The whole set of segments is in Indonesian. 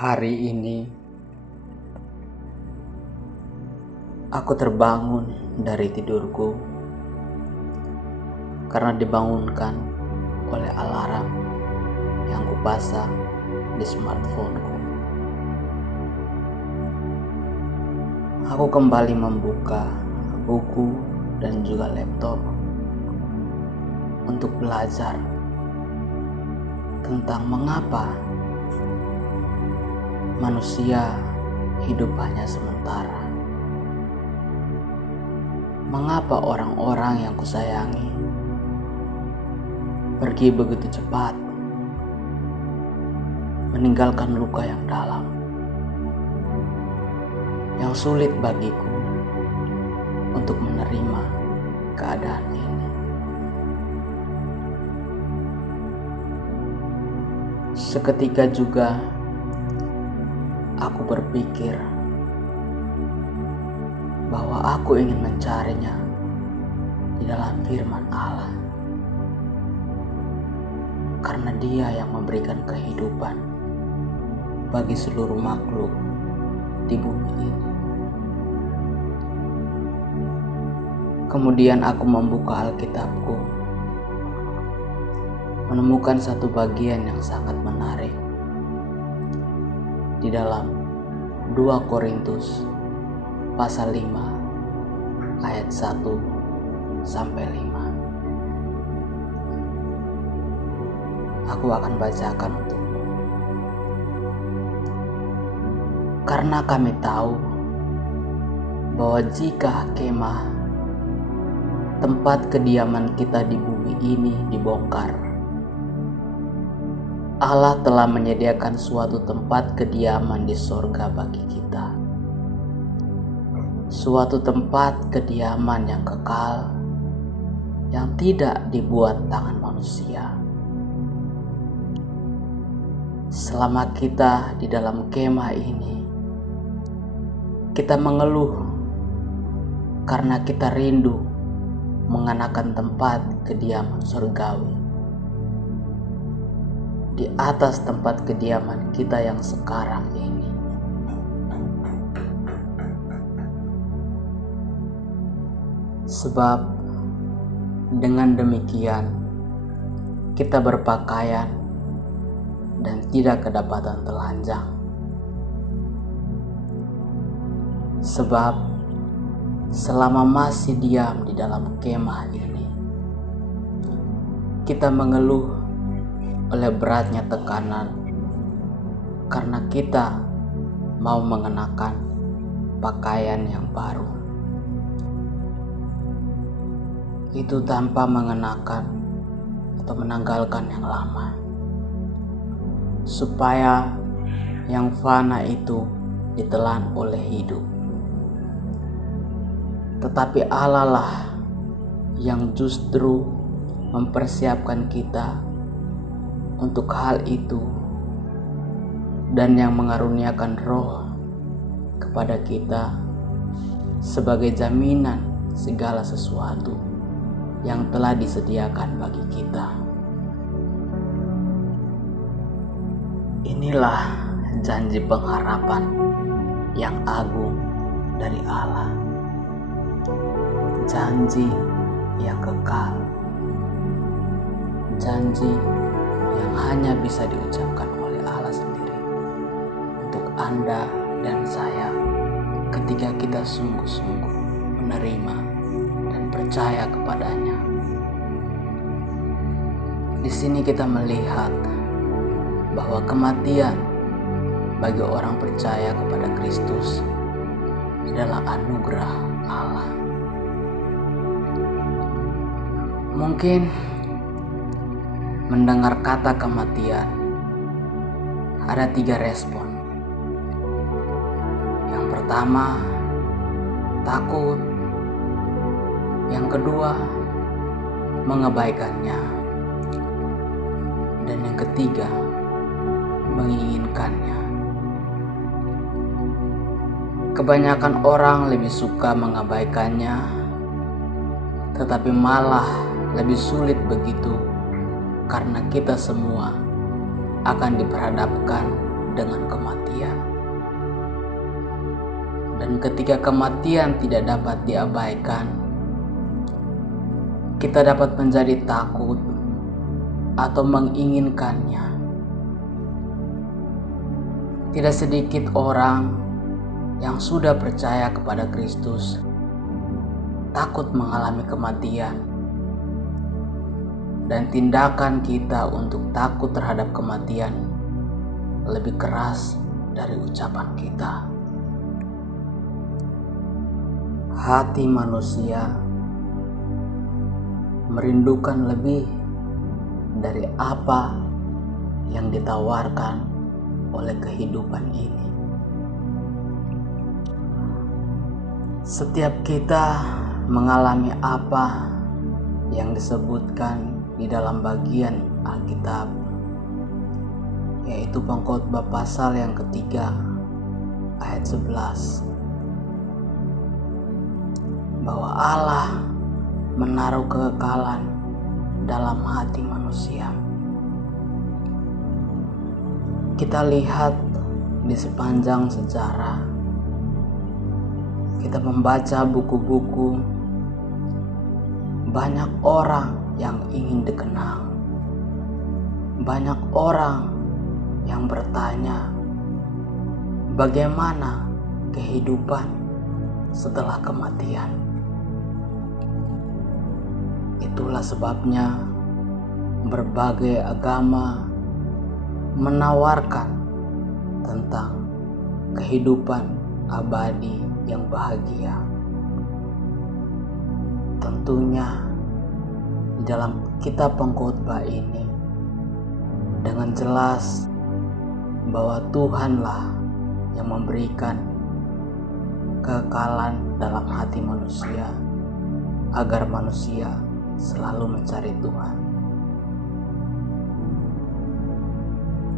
Hari ini aku terbangun dari tidurku karena dibangunkan oleh alarm yang kupasang di smartphoneku. Aku kembali membuka buku dan juga laptop untuk belajar tentang mengapa manusia hidup hanya sementara. Mengapa orang-orang yang kusayangi pergi begitu cepat, meninggalkan luka yang dalam, yang sulit bagiku untuk menerima keadaan ini. Seketika juga aku berpikir bahwa aku ingin mencarinya di dalam firman Allah, karena Dia yang memberikan kehidupan bagi seluruh makhluk di bumi ini. Kemudian aku membuka Alkitabku, menemukan satu bagian yang sangat menarik di dalam 2 Korintus pasal 5 ayat 1 sampai 5. Aku akan bacakan untukmu. Karena kami tahu bahwa jika kemah, tempat kediaman kita di bumi ini dibongkar, Allah telah menyediakan suatu tempat kediaman di sorga bagi kita. Suatu tempat kediaman yang kekal, yang tidak dibuat tangan manusia. Selama kita di dalam kemah ini, kita mengeluh karena kita rindu mengenakan tempat kediaman surgawi di atas tempat kediaman kita yang sekarang ini. Sebab dengan demikian kita berpakaian dan tidak kedapatan telanjang. Sebab selama masih diam di dalam kemah ini, kita mengeluh oleh beratnya tekanan karena kita mau mengenakan pakaian yang baru. Itu tanpa mengenakan atau menanggalkan yang lama, supaya yang fana itu ditelan oleh hidup. Tetapi Allah lah yang justru mempersiapkan kita untuk hal itu, dan yang mengaruniakan Roh kepada kita sebagai jaminan segala sesuatu yang telah disediakan bagi kita. Inilah janji pengharapan yang agung dari Allah, janji yang kekal, janji yang hanya bisa diucapkan oleh Allah sendiri untuk Anda dan saya ketika kita sungguh-sungguh menerima dan percaya kepadanya. Di sini kita melihat bahwa kematian bagi orang percaya kepada Kristus adalah anugerah Allah. Mungkin mendengar kata kematian, ada 3 respon. Yang pertama, takut. Yang kedua, mengabaikannya. Dan yang ketiga, menginginkannya. Kebanyakan orang lebih suka mengabaikannya, tetapi malah lebih sulit begitu karena kita semua akan diperhadapkan dengan kematian. Dan ketika kematian tidak dapat diabaikan, kita dapat menjadi takut atau menginginkannya. Tidak sedikit orang yang sudah percaya kepada Kristus takut mengalami kematian, dan tindakan kita untuk takut terhadap kematian lebih keras dari ucapan kita. Hati manusia merindukan lebih dari apa yang ditawarkan oleh kehidupan ini. Setiap kita mengalami apa yang disebutkan di dalam bagian Alkitab, yaitu Pengkhotbah pasal yang ketiga ayat 11, bahwa Allah menaruh kekekalan dalam hati manusia. Kita lihat di sepanjang sejarah, kita membaca buku-buku, banyak orang yang ingin dikenal, banyak orang yang bertanya bagaimana kehidupan setelah kematian. Itulah sebabnya berbagai agama menawarkan tentang kehidupan abadi yang bahagia. Tentunya di dalam kitab Pengkhotbah ini dengan jelas bahwa Tuhanlah yang memberikan kekekalan dalam hati manusia agar manusia selalu mencari Tuhan.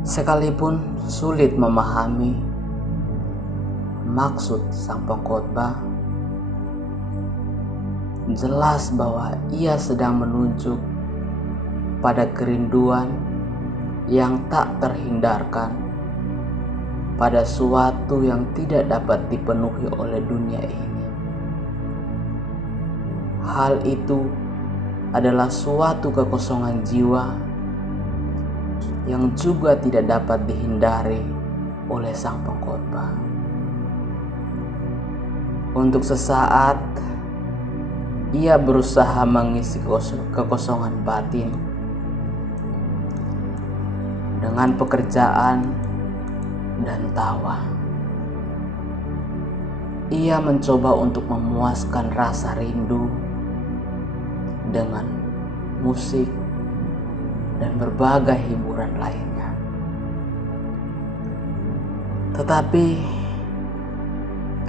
Sekalipun sulit memahami maksud sang pengkhotbah, jelas bahwa ia sedang menunjuk pada kerinduan yang tak terhindarkan pada suatu yang tidak dapat dipenuhi oleh dunia ini. Hal itu adalah suatu kekosongan jiwa yang juga tidak dapat dihindari oleh sang pengkhotbah. Untuk sesaat ia berusaha mengisi kekosongan batin dengan pekerjaan dan tawa. Ia mencoba untuk memuaskan rasa rindu dengan musik dan berbagai hiburan lainnya. Tetapi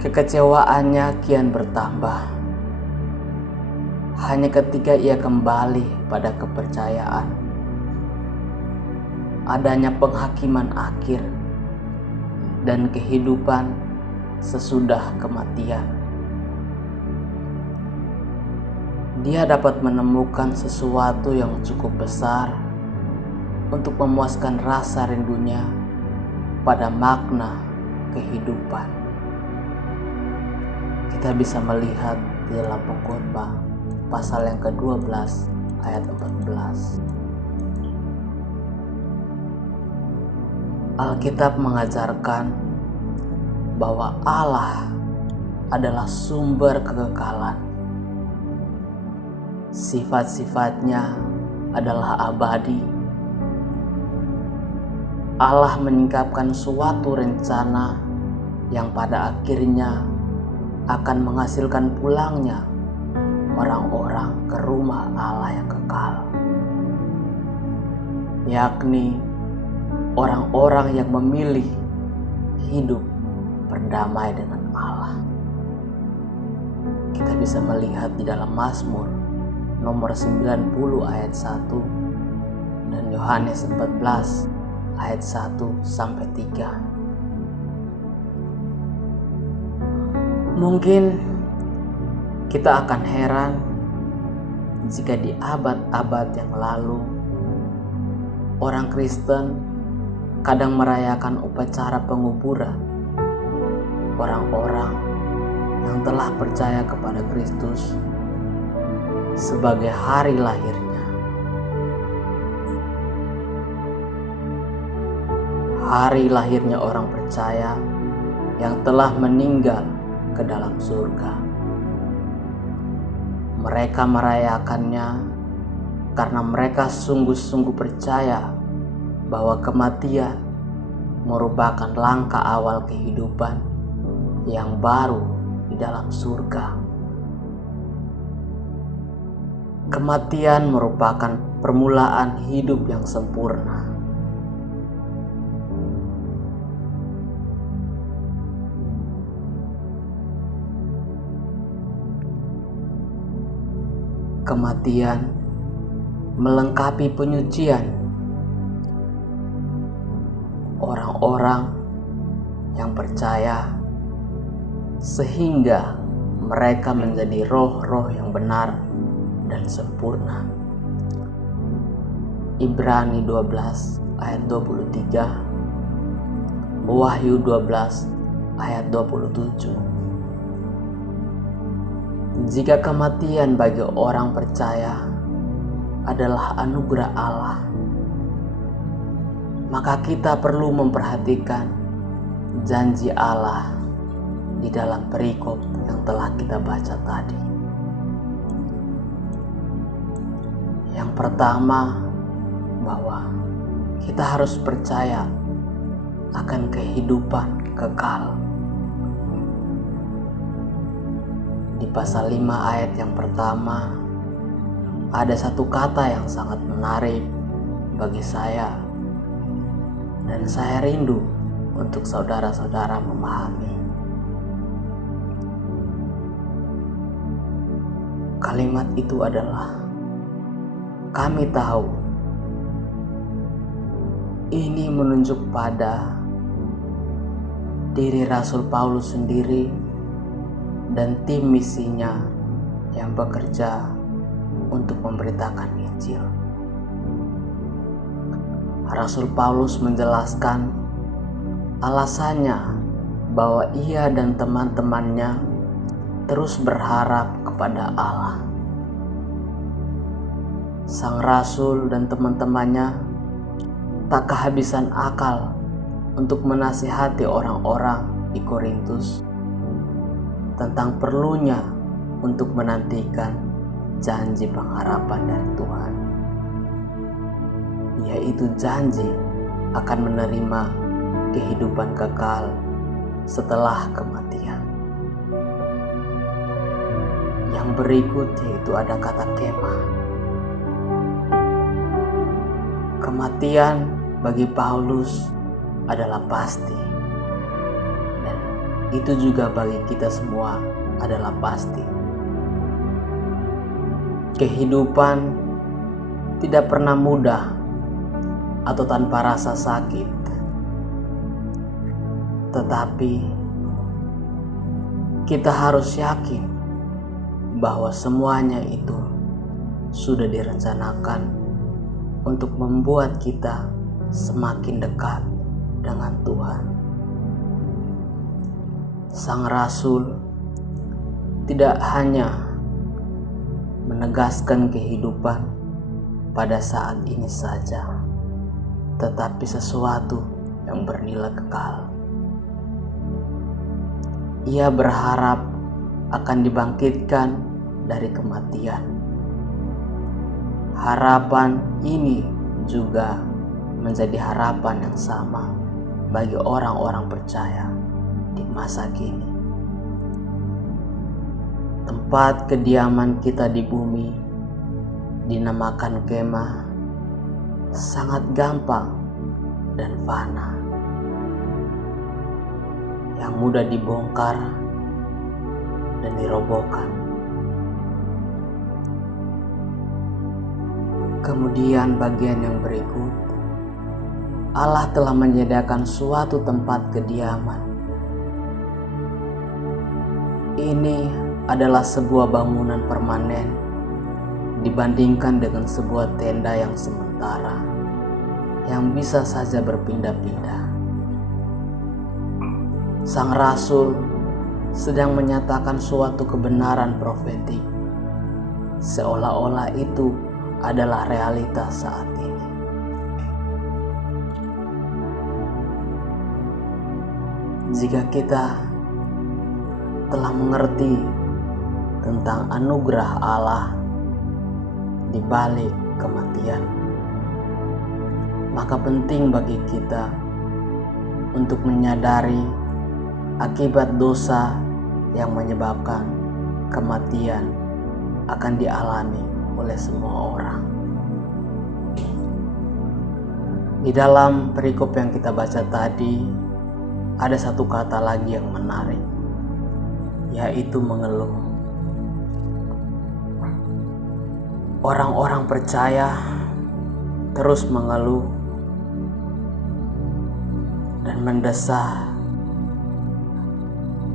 kekecewaannya kian bertambah hanya ketika ia kembali pada kepercayaan adanya penghakiman akhir dan kehidupan sesudah kematian. Dia dapat menemukan sesuatu yang cukup besar untuk memuaskan rasa rindunya pada makna kehidupan. Kita bisa melihat di dalam Pengkhotbah pasal yang ke-12 ayat 14. Alkitab mengajarkan bahwa Allah adalah sumber kekekalan. Sifat-sifatnya adalah abadi. Allah menyingkapkan suatu rencana yang pada akhirnya akan menghasilkan pulangnya orang-orang ke rumah Allah yang kekal, yakni orang-orang yang memilih hidup berdamai dengan Allah. Kita bisa melihat di dalam Mazmur nomor 90 ayat 1 dan Yohanes 14 ayat 1 sampai 3. Mungkin kita akan heran jika di abad-abad yang lalu orang Kristen kadang merayakan upacara penguburan orang-orang yang telah percaya kepada Kristus sebagai hari lahirnya. Hari lahirnya orang percaya yang telah meninggal ke dalam surga. Mereka merayakannya karena mereka sungguh-sungguh percaya bahwa kematian merupakan langkah awal kehidupan yang baru di dalam surga. Kematian merupakan permulaan hidup yang sempurna. Kematian melengkapi penyucian orang-orang yang percaya, sehingga mereka menjadi roh-roh yang benar dan sempurna. Ibrani 12 ayat 23, Wahyu 12 ayat 27. Jika kematian bagi orang percaya adalah anugerah Allah, maka kita perlu memperhatikan janji Allah di dalam perikop yang telah kita baca tadi. Yang pertama, bahwa kita harus percaya akan kehidupan kekal. Di pasal 5 ayat yang pertama, ada satu kata yang sangat menarik bagi saya, dan saya rindu untuk saudara-saudara memahami. Kalimat itu adalah, kami tahu. Ini menunjuk pada diri Rasul Paulus sendiri dan tim misinya yang bekerja untuk memberitakan Injil. Rasul Paulus menjelaskan alasannya bahwa ia dan teman-temannya terus berharap kepada Allah. Sang Rasul dan teman-temannya tak kehabisan akal untuk menasihati orang-orang di Korintus tentang perlunya untuk menantikan janji pengharapan dari Tuhan, yaitu janji akan menerima kehidupan kekal setelah kematian. Yang berikut yaitu ada kata kemah. Kematian bagi Paulus adalah pasti, dan itu juga bagi kita semua adalah pasti. Kehidupan tidak pernah mudah atau tanpa rasa sakit, tetapi kita harus yakin bahwa semuanya itu sudah direncanakan untuk membuat kita semakin dekat dengan Tuhan. Sang Rasul tidak hanya menegaskan kehidupan pada saat ini saja, tetapi sesuatu yang bernilai kekal. Ia berharap akan dibangkitkan dari kematian. Harapan ini juga menjadi harapan yang sama bagi orang-orang percaya di masa kini. Tempat kediaman kita di bumi dinamakan kemah sangat gampang dan fana, yang mudah dibongkar dan dirobohkan. Kemudian bagian yang berikut, Allah telah menyediakan suatu tempat kediaman. Ini adalah sebuah bangunan permanen dibandingkan dengan sebuah tenda yang sementara. yang bisa saja berpindah-pindah. Sang rasul sedang menyatakan suatu kebenaran profetik, seolah-olah itu adalah realitas saat ini. Jika kita telah mengerti tentang anugerah Allah di balik kematian, maka penting bagi kita untuk menyadari akibat dosa yang menyebabkan kematian akan dialami oleh semua orang. Di dalam perikop yang kita baca tadi, ada satu kata lagi yang menarik, yaitu mengeluh. Orang-orang percaya terus mengeluh dan mendesah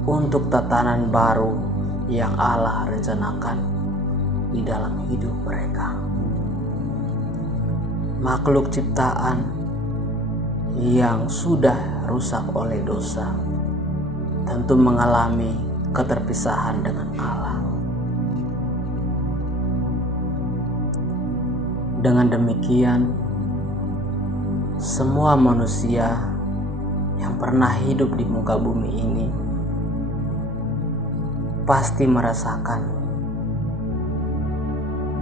untuk tatanan baru yang Allah rencanakan di dalam hidup mereka. Makhluk ciptaan yang sudah rusak oleh dosa tentu mengalami keterpisahan dengan Allah. Dengan demikian, semua manusia yang pernah hidup di muka bumi ini pasti merasakan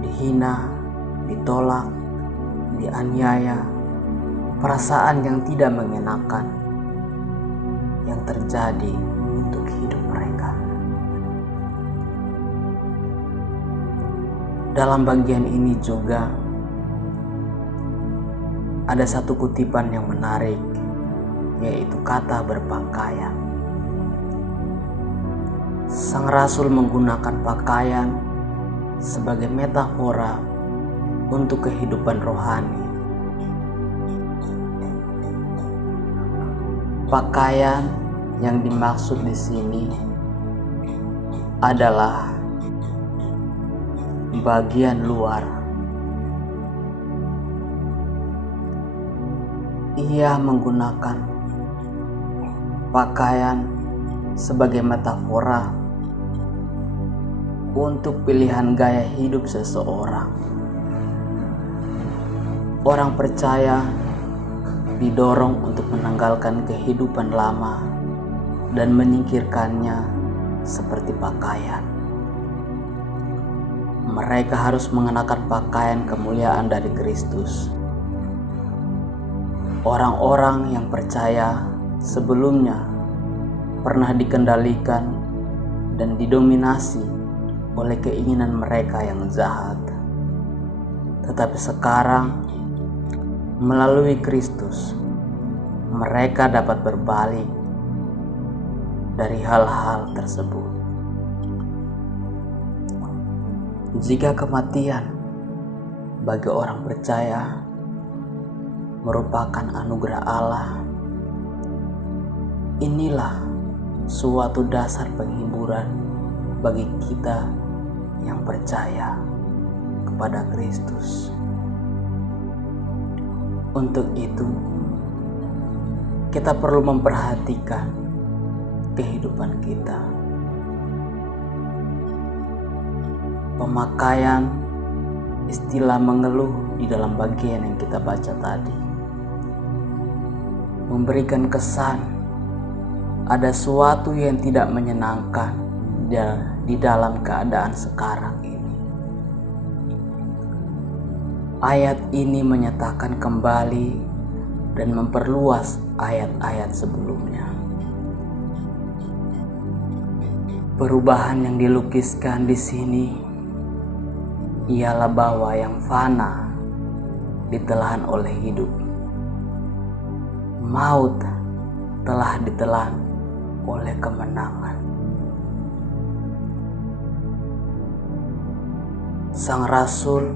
dihina, ditolak, dianiaya, perasaan yang tidak mengenakan yang terjadi untuk hidup mereka. Dalam bagian ini juga ada satu kutipan yang menarik, yaitu kata berpakaian. Sang rasul menggunakan pakaian sebagai metafora untuk kehidupan rohani. Pakaian yang dimaksud di sini adalah bagian luar. Ia menggunakan pakaian sebagai metafora untuk pilihan gaya hidup seseorang. Orang percaya didorong untuk menanggalkan kehidupan lama dan menyingkirkannya seperti pakaian. Mereka harus mengenakan pakaian kemuliaan dari Kristus. Orang-orang yang percaya sebelumnya pernah dikendalikan dan didominasi oleh keinginan mereka yang jahat. Tetapi sekarang, melalui Kristus, mereka dapat berbalik dari hal-hal tersebut. Jika kematian bagi orang percaya merupakan anugerah Allah, inilah suatu dasar penghiburan bagi kita yang percaya kepada Kristus. Untuk itu, kita perlu memperhatikan kehidupan kita. Pemakaian istilah mengeluh di dalam bagian yang kita baca tadi memberikan kesan ada sesuatu yang tidak menyenangkan di dalam keadaan sekarang ini. Ayat ini menyatakan kembali dan memperluas ayat-ayat sebelumnya. Perubahan yang dilukiskan di sini ialah bahwa yang fana ditelan oleh hidup. Maut telah ditelan oleh kemenangan. Sang rasul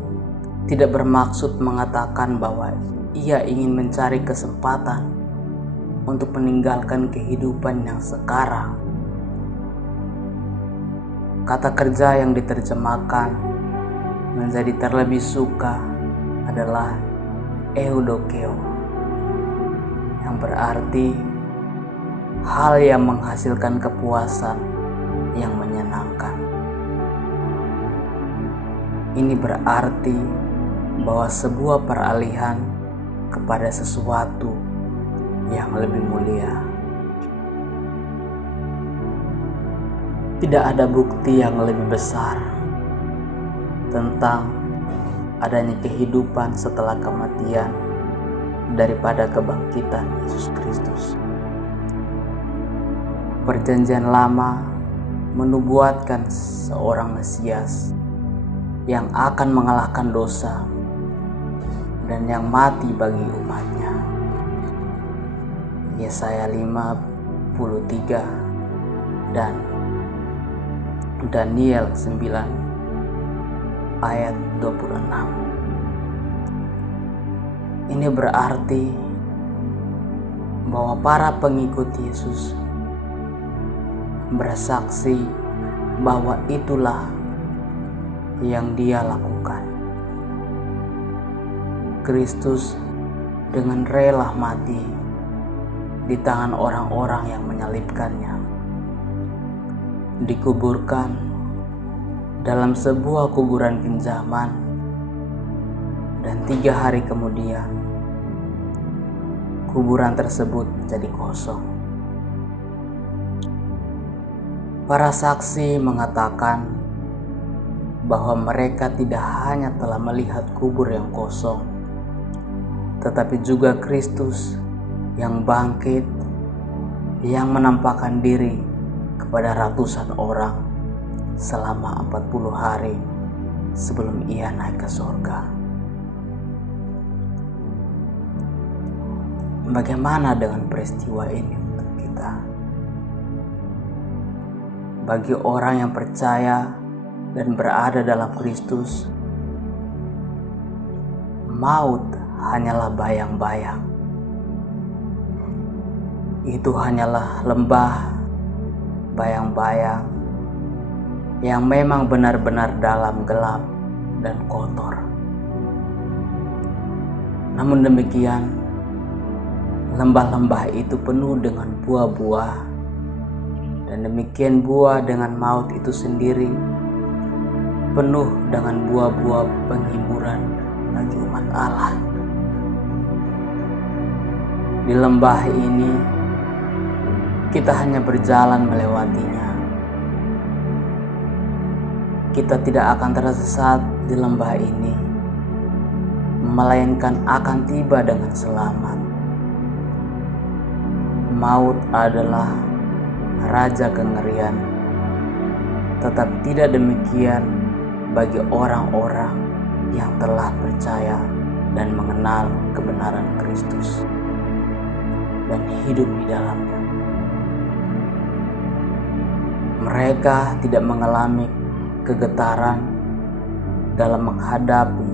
tidak bermaksud mengatakan bahwa ia ingin mencari kesempatan untuk meninggalkan kehidupan yang sekarang. Kata kerja yang diterjemahkan menjadi terlebih suka adalah eudokeo, yang berarti hal yang menghasilkan kepuasan yang menyenangkan. Ini berarti bahwa sebuah peralihan kepada sesuatu yang lebih mulia. Tidak ada bukti yang lebih besar tentang adanya kehidupan setelah kematian daripada kebangkitan Yesus Kristus. Perjanjian Lama menubuatkan seorang Mesias yang akan mengalahkan dosa dan yang mati bagi umatnya. Yesaya 53 dan Daniel 9 ayat 26. Ini berarti bahwa para pengikut Yesus bersaksi bahwa itulah yang Dia lakukan. Kristus dengan rela mati di tangan orang-orang yang menyalibkannya, dikuburkan dalam sebuah kuburan pinjaman, dan 3 hari kemudian kuburan tersebut menjadi kosong. Para saksi mengatakan bahwa mereka tidak hanya telah melihat kubur yang kosong, tetapi juga Kristus yang bangkit, yang menampakkan diri kepada ratusan orang selama 40 hari sebelum Ia naik ke surga. Bagaimana dengan peristiwa ini untuk kita? Bagi orang yang percaya dan berada dalam Kristus, maut hanyalah bayang-bayang. Itu hanyalah lembah bayang-bayang yang memang benar-benar dalam gelap dan kotor. Namun demikian, lembah-lembah itu penuh dengan buah-buah, dan demikian buah dengan maut itu sendiri penuh dengan buah-buah penghiburan bagi umat Allah. Di lembah ini kita hanya berjalan melewatinya. Kita tidak akan tersesat di lembah ini, melainkan akan tiba dengan selamat. Maut adalah raja kengerian, tetapi tidak demikian bagi orang-orang yang telah percaya dan mengenal kebenaran Kristus dan hidup di dalamnya. Mereka tidak mengalami kegetaran dalam menghadapi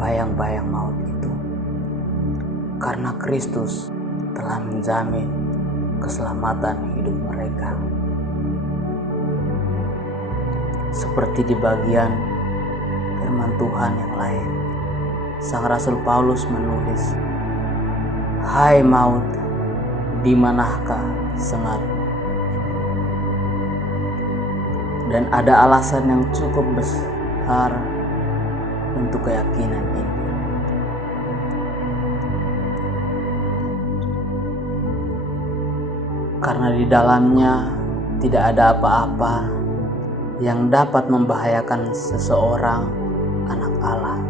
bayang-bayang maut itu, karena Kristus telah menjamin keselamatan hidup mereka. Seperti di bagian firman Tuhan yang lain, Sang Rasul Paulus menulis, "Hai maut, di manakah sengatmu?" Dan ada alasan yang cukup besar untuk keyakinan ini. Karena di dalamnya tidak ada apa-apa yang dapat membahayakan seseorang anak Allah.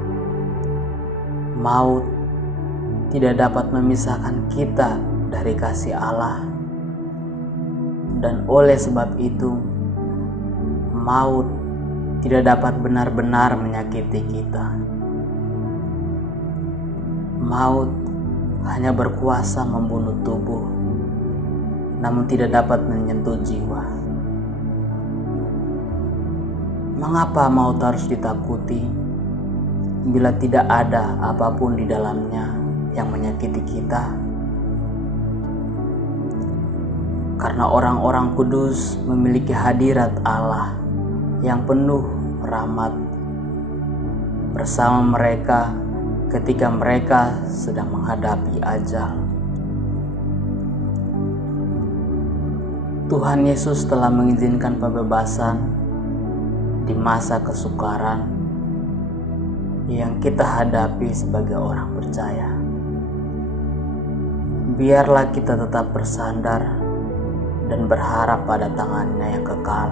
Maut tidak dapat memisahkan kita dari kasih Allah, dan oleh sebab itu maut tidak dapat benar-benar menyakiti kita. Maut hanya berkuasa membunuh tubuh, namun tidak dapat menyentuh jiwa. Mengapa maut harus ditakuti bila tidak ada apapun di dalamnya yang menyakiti kita? Karena orang-orang kudus memiliki hadirat Allah yang penuh rahmat bersama mereka ketika mereka sedang menghadapi ajal. Tuhan Yesus telah mengizinkan pembebasan di masa kesukaran yang kita hadapi sebagai orang percaya. Biarlah kita tetap bersandar dan berharap pada tangan-Nya yang kekal,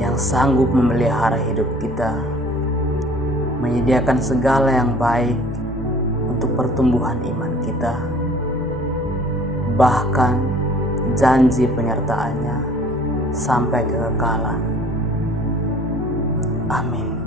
yang sanggup memelihara hidup kita, menyediakan segala yang baik untuk pertumbuhan iman kita, bahkan janji penyertaan-Nya sampai kekekalan. Amin.